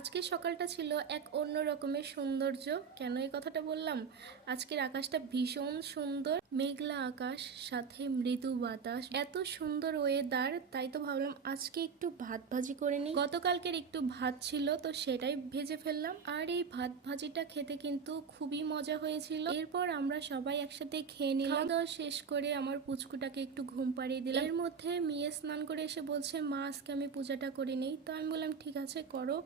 আজকের সকালটা ছিল এক অন্য রকমের সৌন্দর্য। কেন এই কথাটা বললাম? আজকের আকাশটা ভীষণ সুন্দর, মেঘলা আকাশ, সাথে মৃদু বাতাস, এত সুন্দর ওয়েদার। তাই তো ভাবলাম আজকে একটু ভাত ভাজি করে নিই। গতকালকের একটু ভাত ছিল, তো সেটাই ভেজে ফেললাম। আর এই ভাত ভাজিটা খেতে কিন্তু খুবই মজা হয়েছিল। এরপর আমরা সবাই একসাথে খেয়ে নিলাম। খাওয়া দাওয়া শেষ করে আমার পুচকুটাকে একটু ঘুম পাড়িয়ে দিলাম। এর মধ্যে মেয়ে স্নান করে এসে বলছে, মা আজকে আমি পূজাটা করি নেই। তো আমি বললাম ঠিক আছে করো।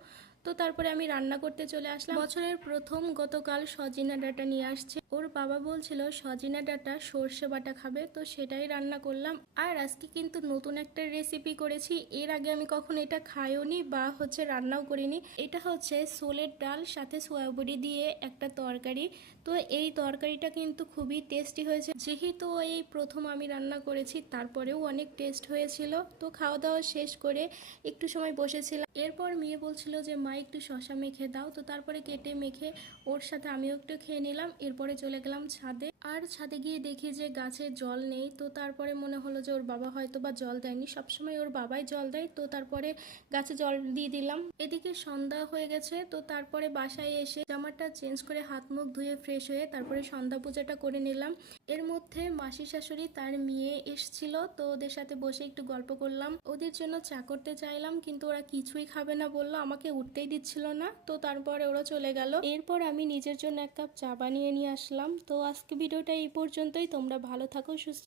তো তারপরে আমি রান্না করতে চলে আসলাম। বছরের প্রথম গতকাল সজিনা ডাঁটা নিয়ে আসছে। ওর বাবা বলছিল সজিনা ডাঁটা সর্ষে বাটা খাবে, তো সেটাই রান্না করলাম। আর আজকে কিন্তু নতুন একটা রেসিপি করেছি। এর আগে আমি কখনো এটা খাইওনি বা রান্নাও করিনি। এটা হচ্ছে ছোলের ডাল সাথে সয়াবড়ি দিয়ে একটা তরকারি। তো এই তরকারিটা কিন্তু খুবই টেস্টি হয়েছে। যেহেতু এই প্রথম আমি রান্না করেছি, তারপরেও অনেক টেস্ট হয়েছিল। তো খাওয়া দাওয়া শেষ করে একটু সময় বসেছিলাম। এরপর মেয়ে বলছিল যে মা একটু শশা মেখে দাও। তো তারপরে কেটে মেখে ওর সাথে আমিও একটু খেয়ে নিলাম। এরপরে চলে গেলাম ছাদে। আর ছাদে গিয়ে দেখি যে গাছে জল নেই। তো তারপরে মনে হলো যে ওর বাবা হয়তো বা জল দেয়নি, সবসময় ওর বাবাই জল দেয়। তো তারপরে গাছে জল দিয়ে দিলাম। এদিকে সন্ধ্যা হয়ে গেছে। তো তারপরে বাসায় এসে জামাটা চেঞ্জ করে হাত মুখ ধুয়ে ফ্রেশ হয়ে তারপরে সন্ধ্যা পূজাটা করে নিলাম। এর মধ্যে মাসি শাশুড়ি তার মেয়ে এসছিল, তো ওদের সাথে বসে একটু গল্প করলাম। ওদের জন্য চা করতে চাইলাম, কিন্তু ওরা কিছুই খাবে না বললো, আমাকে উঠতেই দিচ্ছিল না। তো তারপরে ওরা চলে গেল। এরপর আমি নিজের জন্য এক কাপ চা বানিয়ে নিয়ে আসলাম। তো আজকে ভিডিওটা এই পর্যন্তই। তোমরা ভালো থাকো, সুস্থ